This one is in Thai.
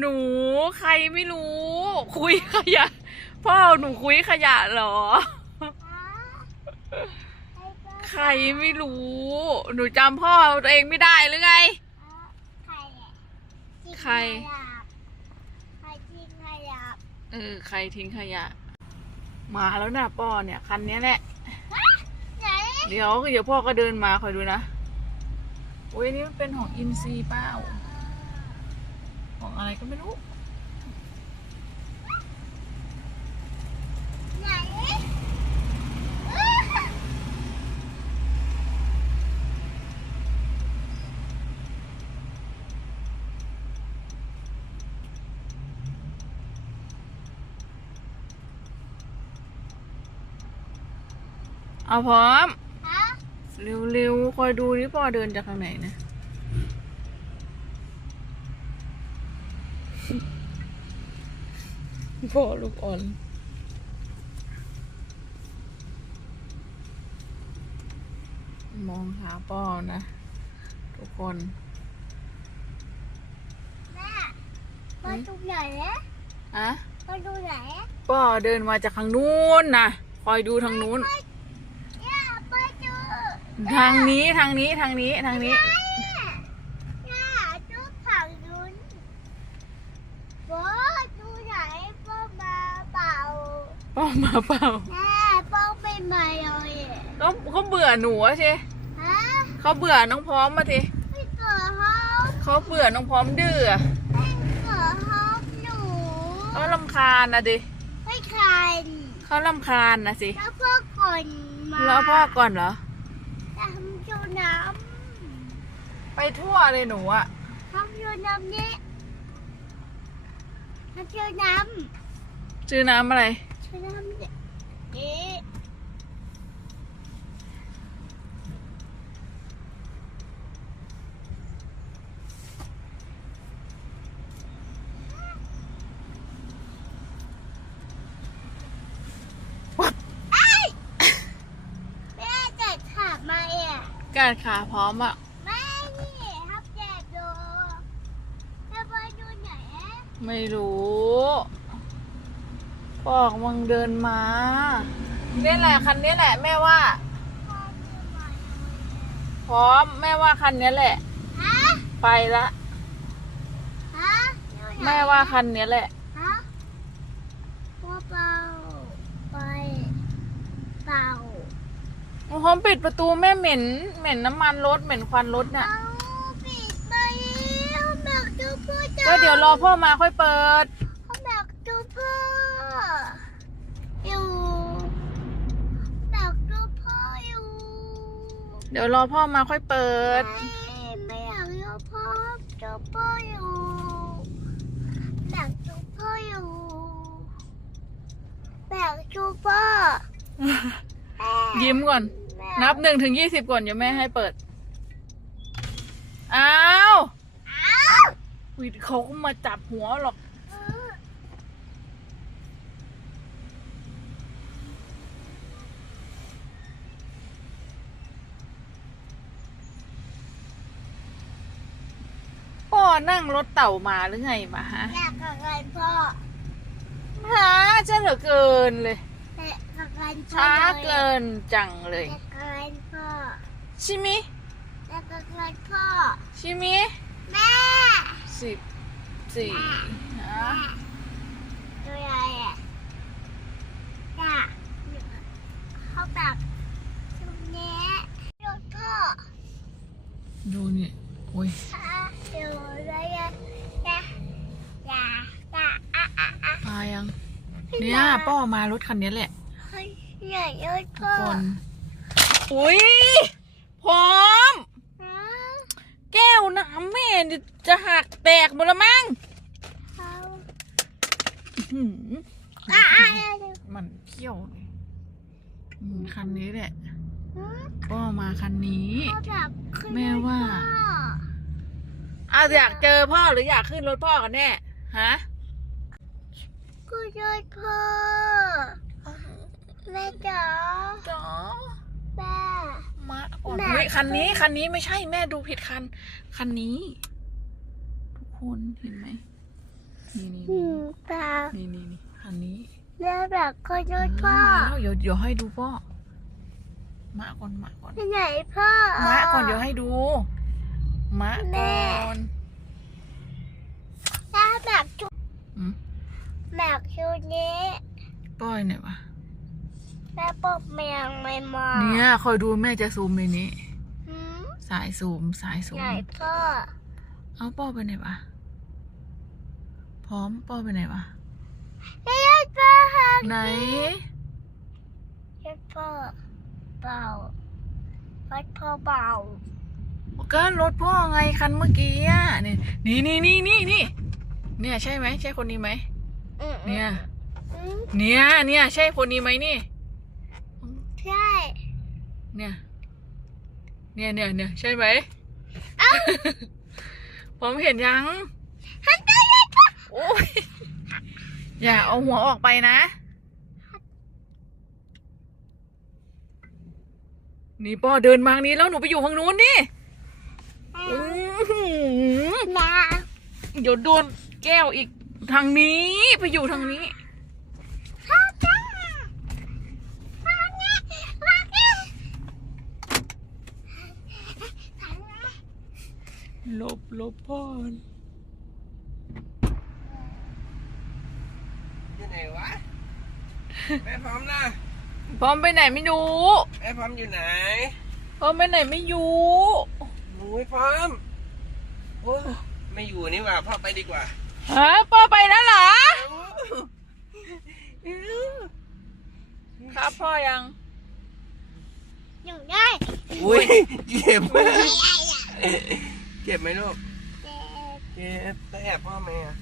หนู ใครไม่รู้ คุยขยะ พ่อหนูคุยขยะเหรอ ใครไม่รู้ หนูจำพ่อตัวเองไม่ได้หรือไง ใคร ใครทิ้งขยะเออ ใครทิ้งขยะ มาแล้วนะป้อเนี่ยคันนี้แหละ ไหน เดี๋ยวเดี๋ยวพ่อก็เดินมาคอยดูนะโอ้ยนี่มันเป็นของอินซีเปล่า ของอะไรก็ไม่รู้ ไหนเอาพร้อม ฮะเร็วๆคอยดูนี่พ่อเดินจากทางไหนนะ พ่อลูกอ่อนมองหาป้อนะ ทุกคน แม่มาดูไหนอะอะมาดูไหนอะป้อเดินมาจากทางนู้นนะคอยดูทางนู้นย่าไปดูทางนี้ทางนี้ทางนี้ทางนี้ ย่าดูผังนู้น โบ้ดูไหนป้ามาเปล่าป้อมาเปล่าแม่ป้าไม่มาเลยอะเขาเขาเบื่อหนูอะสิฮะเขาเบื่อน้องพร้อมมาทีไม่เกิดเขาเขาเบื่อน้องพร้อมดื้ออะไม่เกิดเขาหนูเขาลำคาญนะดิไม่คันเขาลำคาญนะสิแล้วพ่อก่อนมาแล้วพ่อก่อนเหรอทำชูน้ไปทั่วเลยหนูอะำทำชูน้ำนี่ ทำชูน้ซื้อน้ำอะไรำชูน้ำนี่นี่เอ้ยแม่จะขับมาอะการขาพร้อมอะ ไม่รู้พ่อกำลังเดินมาเนี่ยแหละคันนี้แหละแม่ว่าพ่อจะมาดูพร้อมแม่ว่าคันนี้แหละฮะไปละฮะดูไหนแม่ว่าคันนี้แหละฮะพ่อเปล่าไปเปล่าน้องพร้อมปิดประตูแม่เหม็น เหม็นน้ำมันรถเหม็นควันรถเนี่ย เอาปิดไปแล้วแม่ดูพ่อจ้า ก็เดี๋ยวรอพ่อมาค่อยเปิดแม่ดูพ่ออยู่แม่ดูพ่ออยู่เดี๋ยวรอพ่อมาค่อยเปิด ไม่ไม่อยากดูพ่อดูพ่ออยู่แม่ดูพ่ออยู่แม่ดูพ่อแม่ยิ้มก่อนแม่นับหนึ่งถึงยี่สิบก่อนเดี๋ยวแม่ให้เปิด อ้าวอ้าว วิดเขาก็มาจับหัวหรอก พ่อนั่งรถเต่ามาหรือไงมาฮะอยากกับกันพ่อฮะจะเหลือเกินเลยแต่กับกันพ่อช้าเกินจังเลย อยากกับกันพ่อชิมิ อยากกับกันพ่อ ชิมิ แม่ สิบสี่ฮะตัวใหญ่อะจ้ะเขาแบบตรงนี้รถพ่อดูนี่โอ้ยอะเดี๋ยวเลยอะจ้ะจ้ะจ้ะอะอะอะตายยังเนี่ยป้อมารถคันนี้แหละเฮ้ยใหญ่รถทุกพ่อคนอุ้ยพร้อมฮะแก้วน้ำแม่จะหักแตกหมดละมั้งเขาอื้อหืออะอะอะเดี๋ยวมันเที่ยวเลยอืมคันนี้แหละฮะป้อมาคันนี้เขาแบบขึ้นแม่ว่ารถพ่ออ้าวอยากเจอพ่อหรืออยากขึ้นรถพ่อกันแน่ฮะกูรถพ่อแม่จ๋าจ๋อแม่ มาอ่อนแม่เฮ้ยคันนี้ คันนี้ไม่ใช่แม่ดูผิดคัน คันนี้ ทุกคนเห็นไหมนี่นี่หนี่นึ่งตานี่นี่นี่คันนี้แล้วแบบก็ยศพ่อมาแล้วเดี๋ยวเดี๋ยวให้ดูพ่อมาก่อนมาก่อนที่ไหนพ่อมาก่อนเดี๋ยวให้ดูมาแม่ก่อนแล้วแบบชุดอืมแบบชุดนี้ป้อยไหนวะ แม่ปกเมียงไม่มาเนี่ยคอยดูแม่จะซูมในนี้ หืมสายซูมสายซูไหนม พ่อเอาป้อไปไหนวะพร้อมป้อไปไหนวะไม่ยศพ่อค่ะไหนยศพ่อเบาวัดพ่อเบาก็รถพ่อไงคันเมื่อกี้อะนี่นี่นี่นี่นี่นี่เนี่ยใช่ไหมใช่คนนี้ไหมอืมเนี่ย อืมเนี่ยเนี่ยใช่คนนี้ไหมนี่ ใช่ เนี่ย เนี่ยเนี่ยเนี่ยใช่ไหมเอ้าผมเห็นยังฮันเตอร์ยศพ่อโอ้ย อย่าเอาหัวออกไปนะ นี่ป้อเดินมาทางนี้แล้วหนูไปอยู่ข้างนู้นดิอื้อหือมาเดี๋ยวโดนแก้วอีกทางนี้ไปอยู่ทางนี้ พ่อจ้ามาเนี่ยมาเนี่ย ลบลบพ่ออยู่ไหนวะ แม่พร้อมนะพร้อมไปไหนไม่รู้แม่พร้อมอยู่ไหนพร้อมไปไหนไม่อยู่หนูไม่พร้อมโอ้ไม่อยู่นี่หว่าพ่อไปดีกว่าฮะป้อไปแล้วเหรอครับพ่อยังอยู่ได้อุ้ยเจ็บไอ้ไอ้ไอ้ เจ็บไหมลูกเจ็บเจ็บแต่แอบพ่อไหมอะ